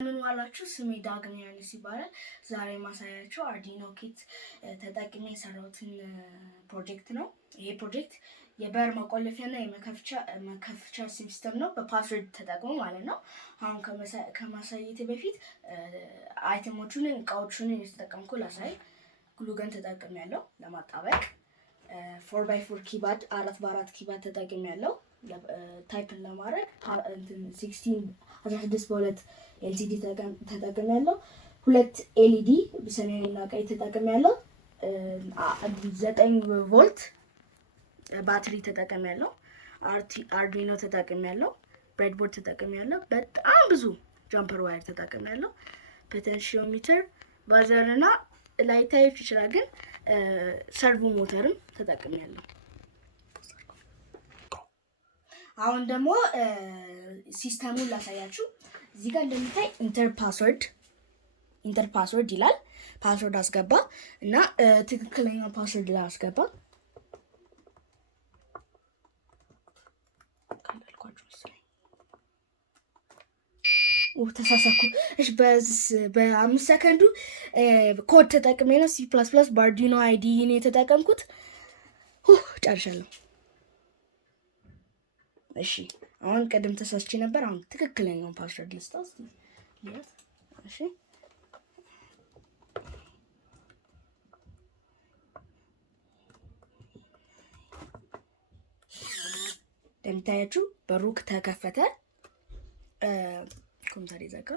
ምን ዋላችሁ? ስሜ ዳግሚያንስ ይባላል። ዛሬ ማሳያችሁ አርዱino ኪት ተጠቅሜ የሰራሁትን ፕሮጀክት ነው። ይሄ ፕሮጀክት የበር መቆለፊያና የመከፈቻ ሲስተም ነው፣ በፓስወርድ ተጠቅሞ ማለት ነው። አሁን ከማሳየቴ በፊት አይተሞቹን እቃዎቹን የተጠቀምኩ ላሳይ። ግሉገን ተጠቅሜያለሁ ለማጣበቅ። 4x4 ኪቦርድ 4x4 ኪቦርድ ተጠቅሜያለሁ ታይፕን ለማድረግ። 16 በ2 ኤልሲዲ ተጠቅሜያለሁ። 2 ኤልኢዲ በሰማያዊና ቀይ ተጠቅሜያለሁ። 9 ቮልት ባትሪ ተጠቅሜያለሁ። አርዱino ተጠቅሜያለሁ። ብሬድቦርድ ተጠቅሜያለሁ። በጣም ብዙ ጃምፐር ዋየር ተጠቅሜያለሁ። ፖቴንሺዮሜትር ባዘርና ላይታይፍ ይችላል ግን ሰርቮ ሞተርም ተጠቅሜያለሁ። አሁን ደግሞ ሲስተሙን ላሳያችሁ። እዚህ ጋር እንደምታይ ኢንተር ፓስወርድ ይላል። ፓስወርድ አስገባ እና ትክክለኛ ፓስወርድ ላይ አስገባ። ተሳሳኩ። እሺ በ5 ሰከንዱ ኮድ ተጠቅሜ ነው C++ በአርዱino IDE ነው የተጠቀምኩት። ጨርሻለሁ። እሺ አሁን ቀደም ተሳስቼ ነበር። አሁን ትክክለኛውን ፓስወርድ ልስጣው። እሺ እንደምታያችሁ በሩ ተከፈተ። ኮምፒውተር ይዘጋ።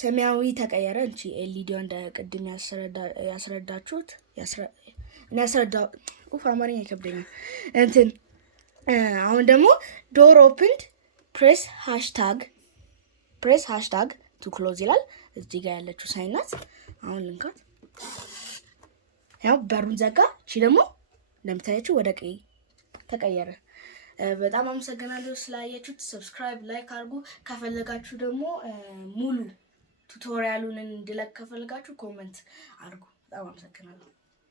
ሰማያዊ ተቀየረ። እንጂ ኤልኢዲው እንደ ቅድም ያስረዳችሁት አማርኛ ይከብደኛል እንትን። አሁን ደግሞ ዶር ኦፕንድ ፕሬስ ሃሽታግ ቱ ክሎዝ ይላል። እዚህ ጋር ያለችው ሳይናት አሁን ልንካት። ያው በሩን ዘጋ። እሺ ደግሞ እንደምታያችሁ ወደ ቀይ ተቀየረ። በጣም አመሰግናለሁ ስላያችሁት። ሰብስክራይብ፣ ላይክ አድርጉ። ከፈለጋችሁ ደግሞ ሙሉ ቱቶሪያሉን እንድለቅ ከፈለጋችሁ ኮሜንት አድርጉ። በጣም አመሰግናለሁ።